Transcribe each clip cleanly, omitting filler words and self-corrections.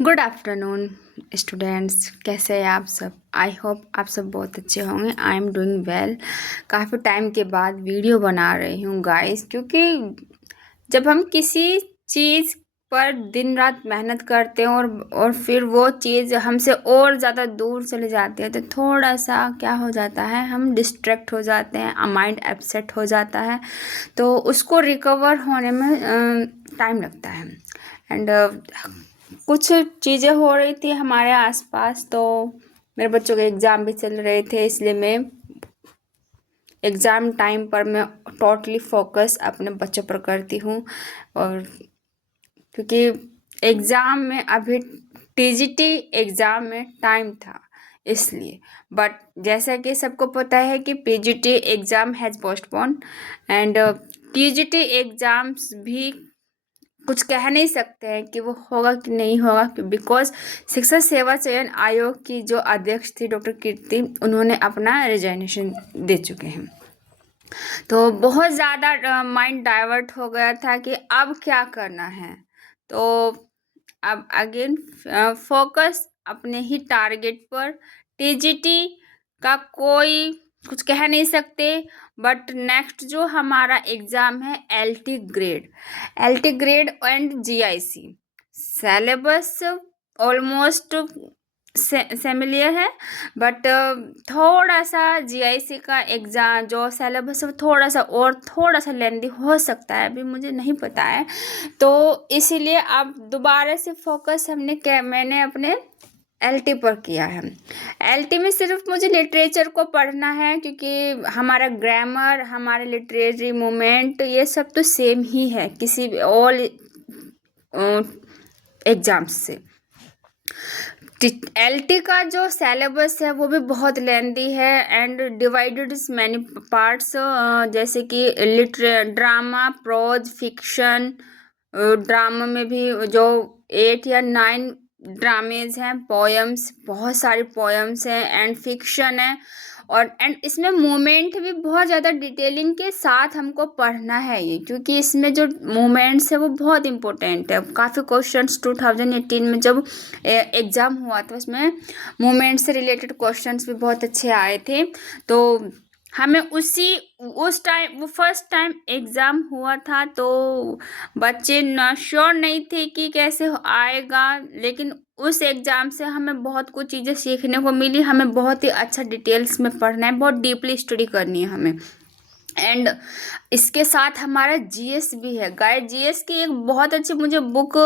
Good afternoon students, कैसे हैं आप सब। आई होप आप सब बहुत अच्छे होंगे। I am doing well. काफ़ी टाइम के बाद वीडियो बना रही हूँ गाइस, क्योंकि जब हम किसी चीज़ पर दिन रात मेहनत करते हैं और फिर वो चीज़ हमसे और ज़्यादा दूर चले जाती है तो थोड़ा सा क्या हो जाता है, हम डिस्ट्रैक्ट हो जाते हैं, माइंड अपसेट हो जाता है, तो उसको रिकवर होने में टाइम लगता है। एंड कुछ चीज़ें हो रही थी हमारे आसपास, तो मेरे बच्चों के एग्ज़ाम भी चल रहे थे, इसलिए मैं एग्ज़ाम टाइम पर मैं टोटली फोकस अपने बच्चों पर करती हूँ। और क्योंकि एग्ज़ाम में अभी टीजीटी एग्ज़ाम में टाइम था इसलिए, बट जैसा कि सबको पता है कि PGT exam has postpone and TGT exams भी कुछ कह नहीं सकते हैं कि वो होगा कि नहीं होगा, बिकॉज शिक्षक सेवा चयन आयोग की जो अध्यक्ष थी डॉक्टर कीर्ति, उन्होंने अपना रिजाइनेशन दे चुके हैं। तो बहुत ज़्यादा माइंड डाइवर्ट हो गया था कि अब क्या करना है। तो अब अगेन फोकस अपने ही टारगेट पर। टीजीटी का कोई कुछ कह नहीं सकते, बट नेक्स्ट जो हमारा एग्ज़ाम है LT grade and GIC syllabus almost similar है, बट थोड़ा सा जीआईसी का एग्ज़ाम जो सिलेबस है थोड़ा सा लेंदी हो सकता है, अभी मुझे नहीं पता है। तो इसीलिए अब दोबारा से फोकस मैंने अपने एलटी पर किया है। एलटी में सिर्फ मुझे लिटरेचर को पढ़ना है, क्योंकि हमारा ग्रामर, हमारे लिटरेरी मूवमेंट, ये सब तो सेम ही है किसी भी ऑल एग्ज़ाम्स से। एलटी का जो सिलेबस है वो भी बहुत लेंदी है एंड डिवाइडेड मैनी पार्ट्स, जैसे कि ड्रामा, प्रोज, फिक्शन। ड्रामा में भी जो 8 या 9 ड्रामेज हैं, पोएम्स, बहुत सारी पोएम्स हैं एंड फिक्शन है। और इसमें मोमेंट भी बहुत ज़्यादा डिटेलिंग के साथ हमको पढ़ना है ये, क्योंकि इसमें जो मोमेंट्स है वो बहुत इंपॉर्टेंट है। काफ़ी क्वेश्चंस 2018 में जब एग्ज़ाम हुआ था उसमें मोमेंट से रिलेटेड क्वेश्चंस भी बहुत अच्छे आए थे। तो हमें उस टाइम वो फर्स्ट टाइम एग्ज़ाम हुआ था, तो बच्चे श्योर नहीं थे कि कैसे आएगा, लेकिन उस एग्ज़ाम से हमें बहुत कुछ चीज़ें सीखने को मिली। हमें बहुत ही अच्छा डिटेल्स में पढ़ना है, बहुत डीपली स्टडी करनी है हमें। एंड इसके साथ हमारा जीएस भी है गाइस। जीएस की एक बहुत अच्छी मुझे बुक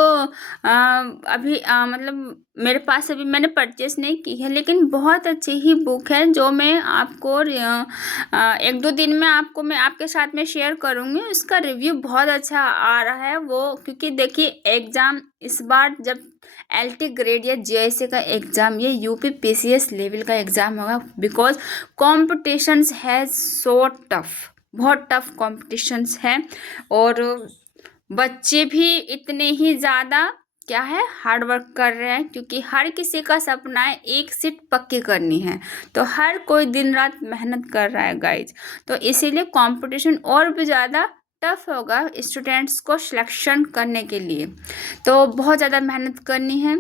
अभी मतलब मेरे पास अभी मैंने परचेस नहीं की है, लेकिन बहुत अच्छी ही बुक है जो मैं आपको 1-2 दिन में मैं आपके साथ में शेयर करूँगी। उसका रिव्यू बहुत अच्छा आ रहा है वो, क्योंकि देखिए एग्ज़ाम इस बार जब एलटी ग्रेड या जीआईसी का एग्ज़ाम, ये यूपी पीसीएस लेवल का एग्ज़ाम होगा, बिकॉज कॉम्पिटिशन्स है सो टफ, बहुत टफ कॉम्पिटिशन्स है। और बच्चे भी इतने ही ज़्यादा क्या है हार्ड वर्क कर रहे हैं, क्योंकि हर किसी का सपना है एक सीट पक्की करनी है, तो हर कोई दिन रात मेहनत कर रहा है गाइज। तो इसीलिए कंपटीशन और भी ज़्यादा टफ होगा स्टूडेंट्स को सिलेक्शन करने के लिए, तो बहुत ज़्यादा मेहनत करनी है।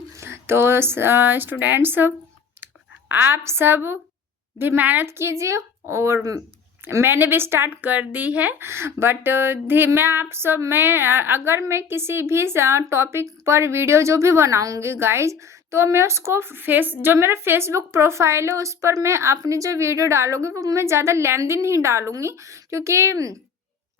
तो स्टूडेंट्स आप सब भी मेहनत कीजिए, और मैंने भी स्टार्ट कर दी है, बट मैं अगर मैं किसी भी टॉपिक पर वीडियो जो भी बनाऊंगी गाइज, तो मैं उसको जो मेरा फेसबुक प्रोफाइल है उस पर मैं अपनी जो वीडियो डालूंगी वो मैं ज़्यादा लेंदी नहीं डालूंगी, क्योंकि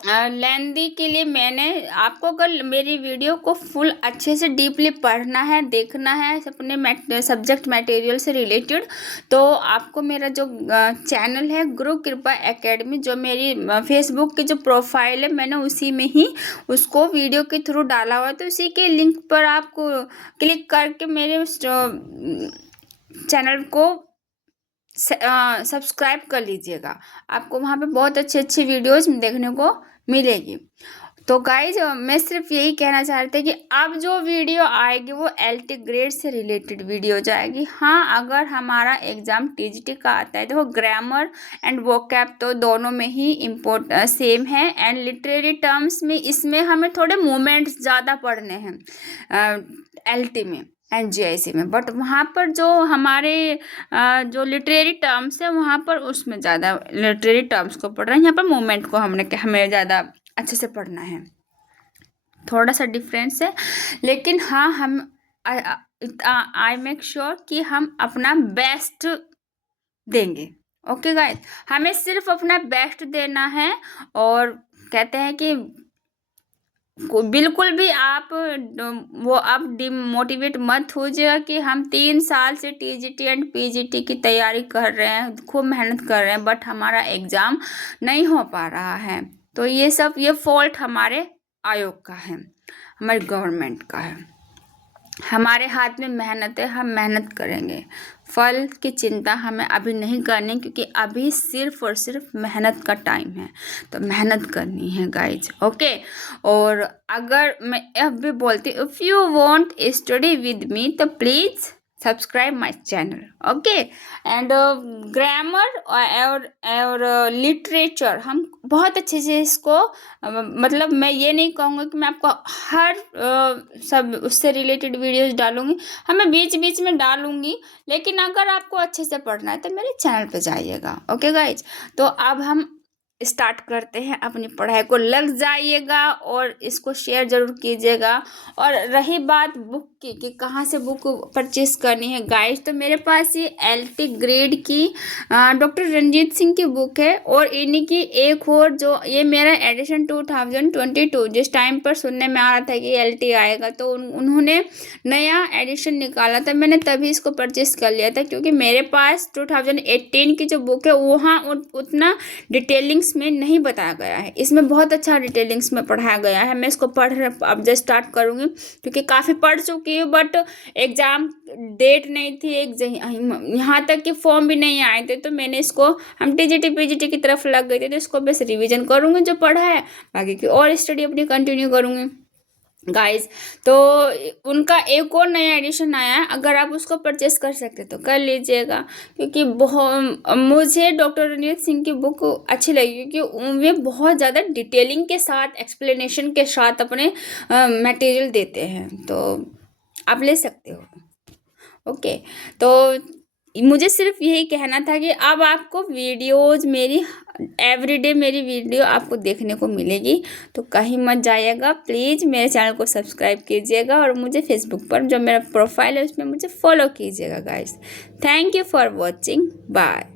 लेंदी के लिए मैंने आपको, अगर मेरी वीडियो को फुल अच्छे से डीपली पढ़ना है, देखना है अपने सब्जेक्ट मटेरियल से रिलेटेड, तो आपको मेरा जो चैनल है गुरु कृपा एकेडमी, जो मेरी फेसबुक की जो प्रोफाइल है, मैंने उसी में ही उसको वीडियो के थ्रू डाला हुआ है, तो उसी के लिंक पर आपको क्लिक करके मेरे उस चैनल को सब्सक्राइब कर लीजिएगा। आपको वहाँ पे बहुत अच्छी अच्छी वीडियोज़ देखने को मिलेगी। तो गाइज मैं सिर्फ यही कहना चाह रही थी कि अब जो वीडियो आएगी वो LT ग्रेड से रिलेटेड वीडियो जाएगी। हाँ, अगर हमारा एग्ज़ाम TGT का आता है तो ग्रामर एंड वोकैब तो दोनों में ही सेम है। एंड लिटरेरी टर्म्स में इसमें हमें थोड़े मूवमेंट्स ज़्यादा पढ़ने हैं LT में एंड GIC में, बट वहाँ पर जो हमारे जो लिटरेरी टर्म्स है वहाँ पर उसमें ज़्यादा लिटरेरी टर्म्स को पढ़ रहे हैं, यहाँ पर मूवमेंट को हमें ज़्यादा अच्छे से पढ़ना है। थोड़ा सा डिफरेंस है, लेकिन हाँ हम आई मेक श्योर कि हम अपना बेस्ट देंगे। ओके गाइस, हमें सिर्फ अपना बेस्ट देना है। और कहते हैं कि बिल्कुल भी आप डिमोटिवेट मत हो जाएगा कि हम 3 साल से TGT एंड PGT की तैयारी कर रहे हैं, खूब मेहनत कर रहे हैं, बट हमारा एग्ज़ाम नहीं हो पा रहा है। तो ये फॉल्ट हमारे आयोग का है, हमारे गवर्नमेंट का है। हमारे हाथ में मेहनत है, हम मेहनत करेंगे। फल की चिंता हमें अभी नहीं करनी, क्योंकि अभी सिर्फ और सिर्फ मेहनत का टाइम है, तो मेहनत करनी है गाइज। ओके, और अगर मैं अब भी बोलती हूँ, if you want study with me तो please subscribe my channel. Okay, and grammar और लिटरेचर हम बहुत अच्छे से इसको मतलब मैं ये नहीं कहूँगी कि मैं आपको हर सब उससे रिलेटेड वीडियोस डालूँगी, मैं बीच बीच में डालूँगी, लेकिन अगर आपको अच्छे से पढ़ना है तो मेरे चैनल पे जाइएगा। ओके गाइज, तो अब हम स्टार्ट करते हैं अपनी पढ़ाई को, लग जाइएगा और इसको शेयर ज़रूर कीजिएगा। और रही बात बुक की कि कहाँ से बुक परचेस करनी है गाइस, तो मेरे पास ये LT ग्रेड की डॉक्टर रंजीत सिंह की बुक है, और इन्हीं की एक और जो ये मेरा एडिशन 2022 जिस टाइम पर सुनने में आ रहा था कि LT आएगा, तो उन्होंने नया एडिशन निकाला था, मैंने तभी इसको परचेस कर लिया था, क्योंकि मेरे पास 2018 की जो बुक है वहाँ उतना डिटेलिंग्स में नहीं बताया गया है। इसमें बहुत अच्छा डिटेलिंग्स में पढ़ाया गया है। मैं इसको अब जब स्टार्ट करूँगी, क्योंकि काफ़ी पढ़ चुकी हूँ, बट एग्ज़ाम डेट नहीं थी, यहाँ तक कि फॉर्म भी नहीं आए थे, तो मैंने इसको हम TGT PGT की तरफ लग गए थे, तो इसको बस रिवीजन करूँगी जो पढ़ा है, बाकी की और स्टडी अपनी कंटिन्यू करूँगी गाइस। तो उनका एक और नया एडिशन आया है, अगर आप उसको परचेस कर सकते तो कर लीजिएगा, क्योंकि मुझे डॉक्टर रंजीत सिंह की बुक अच्छी लगी, क्योंकि वे बहुत ज़्यादा डिटेलिंग के साथ एक्सप्लेनेशन के साथ अपने मटेरियल देते हैं, तो आप ले सकते हो। ओके, तो मुझे सिर्फ यही कहना था कि अब आपको वीडियोज़ मेरी एवरीडे मेरी वीडियो आपको देखने को मिलेगी, तो कहीं मत जाइएगा। प्लीज़ मेरे चैनल को सब्सक्राइब कीजिएगा, और मुझे फेसबुक पर जो मेरा प्रोफाइल है उसमें मुझे फॉलो कीजिएगा guys. Thank you for watching, bye.